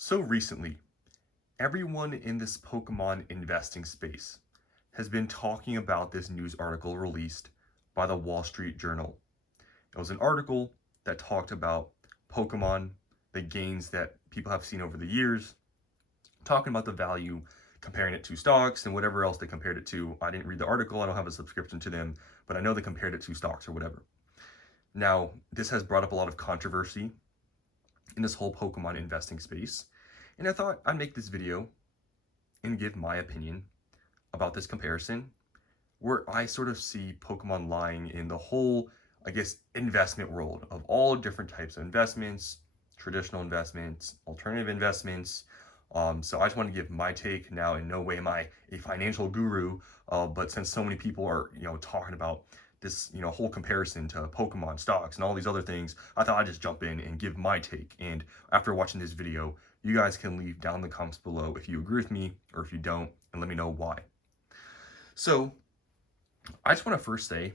So recently, everyone in this Pokemon investing space has been talking about this news article released by the Wall Street Journal. It was an article that talked about Pokemon, the gains that people have seen over the years, talking about the value, comparing it to stocks and whatever else they compared it to. I didn't read the article, I don't have a subscription to them, but I know they compared it to stocks or whatever. Now, this has brought up a lot of controversy in this whole Pokemon investing space, and I thought I'd make this video and give my opinion about this comparison, where I sort of see Pokemon lying in the whole, I guess, investment world of all different types of investments, traditional investments, alternative investments. So I just want to give my take. Now, in no way am I a financial guru, but since so many people are, talking about this, whole comparison to Pokemon stocks and all these other things, I thought I'd just jump in and give my take. And after watching this video, you guys can leave down in the comments below if you agree with me or if you don't, and let me know why. So I just want to first say,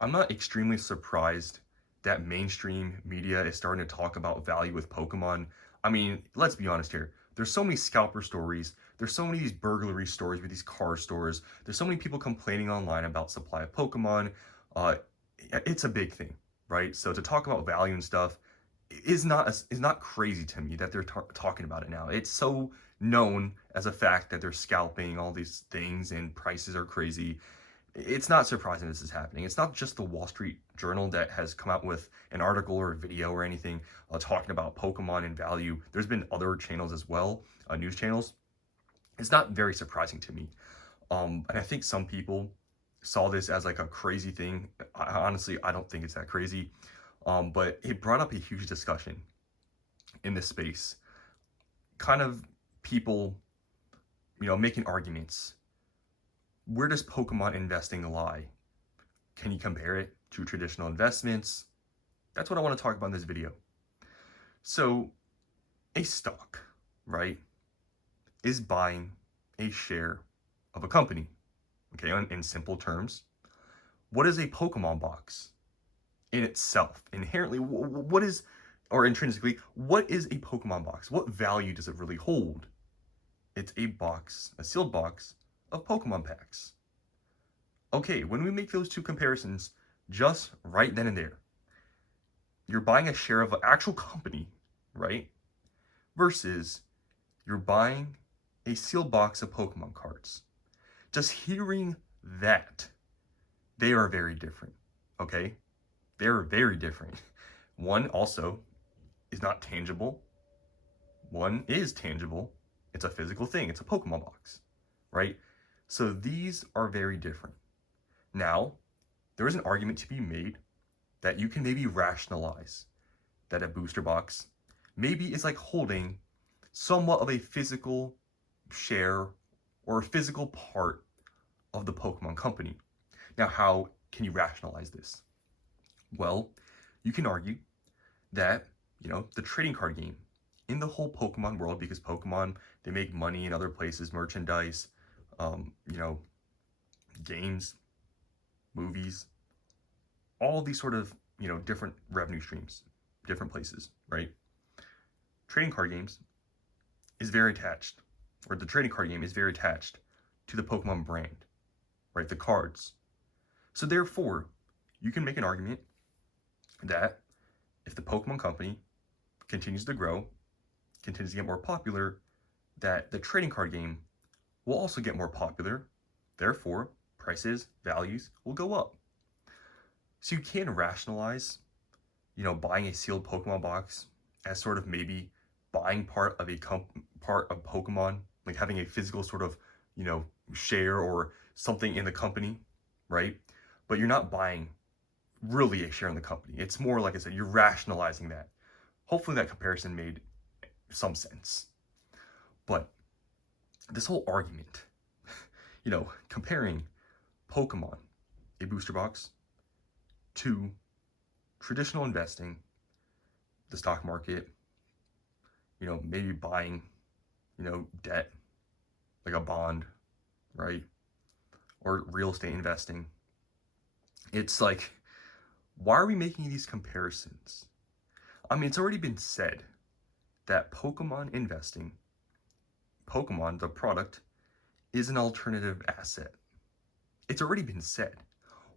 I'm not extremely surprised that mainstream media is starting to talk about value with Pokemon. I mean, let's be honest here. There's so many scalper stories. There's so many of these burglary stories with these car stores. There's so many people complaining online about supply of Pokemon. It's a big thing, right? So to talk about value and stuff is not crazy to me that they're talking about it now. It's so known as a fact that they're scalping all these things and prices are crazy. It's not surprising this is happening. It's not just the Wall Street Journal that has come out with an article or a video or anything talking about Pokemon and value. There's been other channels as well, news channels. It's not very surprising to me. And I think some people saw this as like a crazy thing. Honestly, I don't think it's that crazy. But it brought up a huge discussion in this space. Kind of people, making arguments. Where does Pokemon investing lie? Can you compare it to traditional investments? That's what I want to talk about in this video. So, a stock, right, is buying a share of a company. Okay, in simple terms, what is a Pokemon box in itself? Inherently, what is, or intrinsically, what is a Pokemon box? What value does it really hold? It's a box, a sealed box of Pokemon packs. Okay, when we make those two comparisons, just right then and there, you're buying a share of an actual company, right? Versus you're buying a sealed box of Pokemon cards. Just hearing that, they are very different, okay? They're very different. One also is not tangible. One is tangible. It's a physical thing. It's a Pokemon box, right? So these are very different. Now, there is an argument to be made that you can maybe rationalize that a booster box maybe is like holding somewhat of a physical share or a physical part of the Pokemon company. Now, how can you rationalize this? Well, you can argue that, the trading card game in the whole Pokemon world, because Pokemon, they make money in other places, merchandise, games, movies, all these sort of, different revenue streams, different places, right? Trading card games is very attached, or the trading card game is very attached to the Pokemon brand, right? The cards. So therefore, you can make an argument that if the Pokemon company continues to grow, continues to get more popular, that the trading card game will also get more popular. Therefore, prices, values will go up. So you can rationalize, buying a sealed Pokemon box as sort of maybe buying part of Pokemon, like having a physical sort of, share or something in the company, right? But you're not buying really a share in the company. It's more, like I said, you're rationalizing that. Hopefully that comparison made some sense. But this whole argument, comparing Pokemon, a booster box, to traditional investing, the stock market, maybe buying, debt, like a bond, right? Or real estate investing. It's like, why are we making these comparisons? I mean, it's already been said that Pokemon investing, Pokemon, the product, is an alternative asset. It's already been said.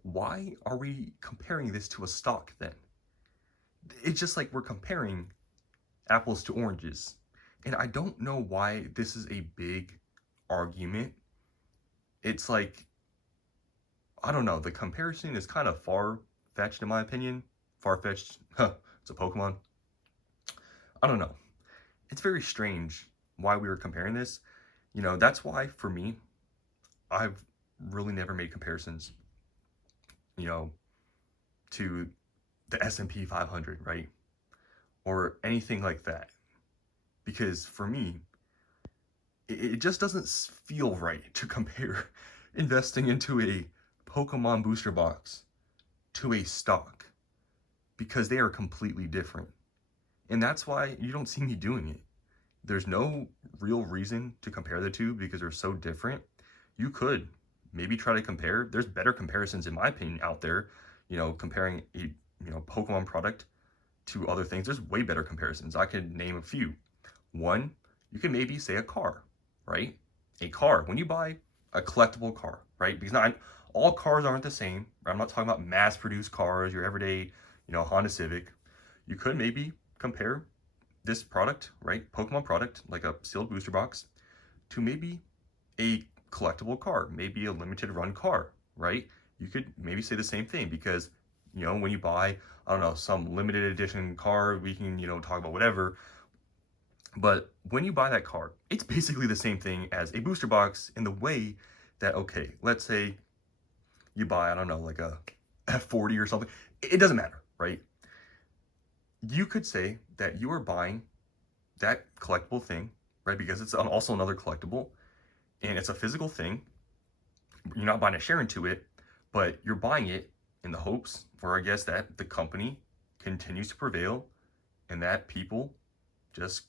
Why are we comparing this to a stock then? It's just like we're comparing apples to oranges. And I don't know why this is a big argument. It's like, I don't know, the comparison is kind of far-fetched in my opinion. Far-fetched, it's a Pokemon. I don't know. It's very strange why we were comparing this. You know, that's why for me, I've really never made comparisons, you know, to the S&P 500, right? Or anything like that. Because for me, it just doesn't feel right to compare investing into a Pokemon booster box to a stock, because they are completely different. And that's why you don't see me doing it. There's no real reason to compare the two because they're so different. You could maybe try to compare. There's better comparisons, in my opinion, out there. You know, comparing a Pokemon product to other things. There's way better comparisons. I could name a few. One, you can maybe say a car, right? A car. When you buy a collectible car, right? Because not all cars aren't the same. Right? I'm not talking about mass-produced cars, your everyday, Honda Civic. You could maybe compare this product, right? Pokemon product, like a sealed booster box, to maybe a collectible car, maybe a limited run car, right? You could maybe say the same thing because, when you buy, I don't know, some limited edition car, we can, talk about whatever. But when you buy that car, it's basically the same thing as a booster box in the way that, okay, let's say you buy, I don't know, like a F40 or something. It doesn't matter, right? You could say that you are buying that collectible thing, right? Because it's also another collectible and it's a physical thing. You're not buying a share into it, but you're buying it in the hopes, or I guess that the company continues to prevail and that people just,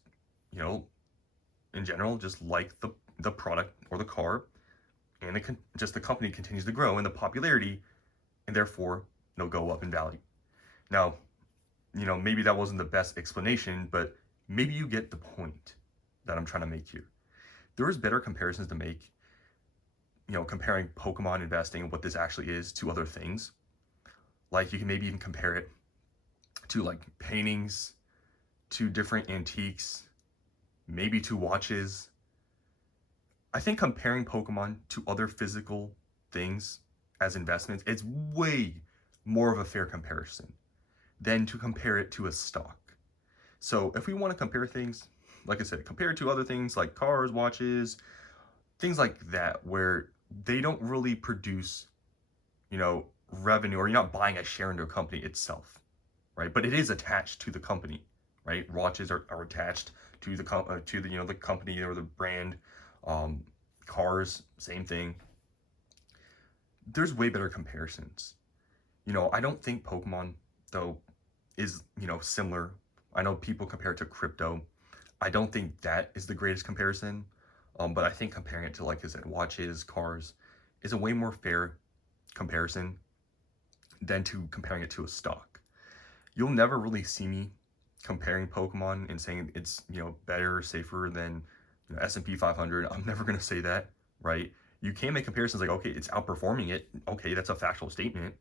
in general, just like the product or the car, and the company continues to grow in the popularity, and therefore it'll go up in value. Now, maybe that wasn't the best explanation, but maybe you get the point that I'm trying to make here. There is better comparisons to make, comparing Pokemon investing and what this actually is to other things. Like you can maybe even compare it to like paintings, to different antiques, maybe to watches. I think comparing Pokemon to other physical things as investments, it's way more of a fair comparison than to compare it to a stock. So if we want to compare things, like I said, compare it to other things like cars, watches, things like that, where they don't really produce, revenue, or you're not buying a share into a company itself, right? But it is attached to the company, right? Watches are attached to the the company or the brand. Cars, same thing. There's way better comparisons. I don't think Pokemon though is similar. I know people compare it to crypto. I don't think that is the greatest comparison. But I think comparing it to, like I said, watches, cars, is a way more fair comparison than to comparing it to a stock. You'll never really see me comparing Pokemon and saying it's better, safer than S&P 500. I'm never gonna say that, right? You can make comparisons like, okay, it's outperforming it. Okay, that's a factual statement.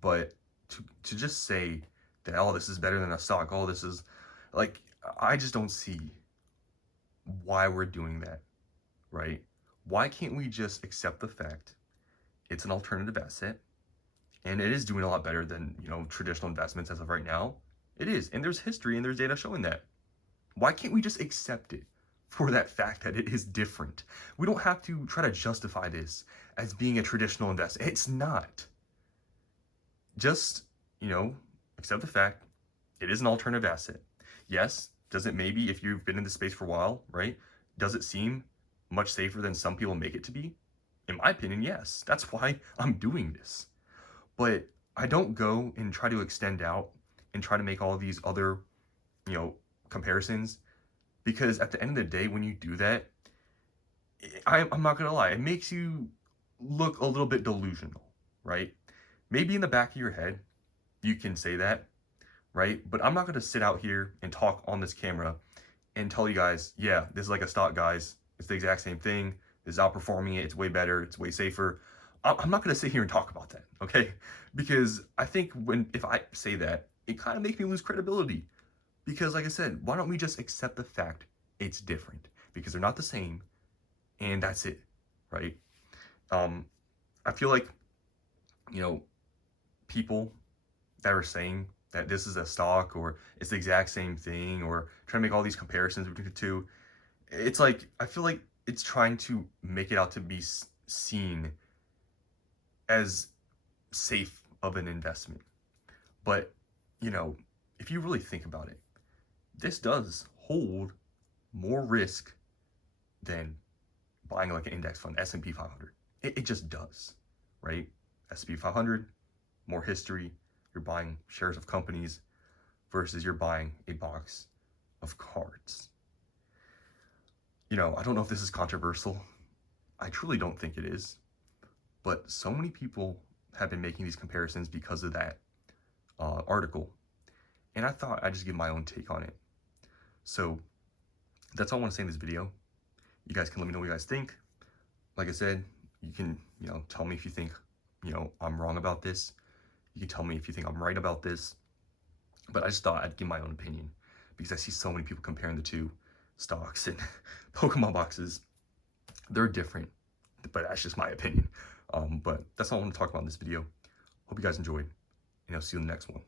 But to just say that, oh, this is better than a stock, oh, this is like, I just don't see why we're doing that, right? Why can't we just accept the fact it's an alternative asset and it is doing a lot better than, traditional investments as of right now? It is, and there's history and there's data showing that. Why can't we just accept it for that fact that it is different? We don't have to try to justify this as being a traditional investment. It's not. Just, accept the fact it is an alternative asset. Yes, does it maybe, if you've been in the space for a while, right? Does it seem much safer than some people make it to be? In my opinion, yes. That's why I'm doing this. But I don't go and try to extend out and try to make all of these other, comparisons, because at the end of the day, when you do that, I'm not gonna lie, it makes you look a little bit delusional, right? Maybe in the back of your head, you can say that, right? But I'm not gonna sit out here and talk on this camera and tell you guys, yeah, this is like a stock, guys. It's the exact same thing. This is outperforming it. It's way better. It's way safer. I'm not going to sit here and talk about that, okay? Because I think if I say that, it kind of makes me lose credibility. Because like I said, why don't we just accept the fact it's different? Because they're not the same, and that's it, right? I feel like, people that are saying that this is a stock or it's the exact same thing or trying to make all these comparisons between the two, it's like, I feel like it's trying to make it out to be seen as safe of an investment. But, if you really think about it, this does hold more risk than buying like an index fund, S&P 500. It just does, right? S&P 500, more history. You're buying shares of companies versus you're buying a box of cards. I don't know if this is controversial. I truly don't think it is. But so many people have been making these comparisons because of that article. And I thought I'd just give my own take on it. So that's all I want to say in this video. You guys can let me know what you guys think. Like I said, you can, tell me if you think, I'm wrong about this. You can tell me if you think I'm right about this. But I just thought I'd give my own opinion because I see so many people comparing the two stocks and Pokemon boxes. They're different, but that's just my opinion. But that's all I want to talk about in this video. Hope you guys enjoyed, and I'll see you in the next one.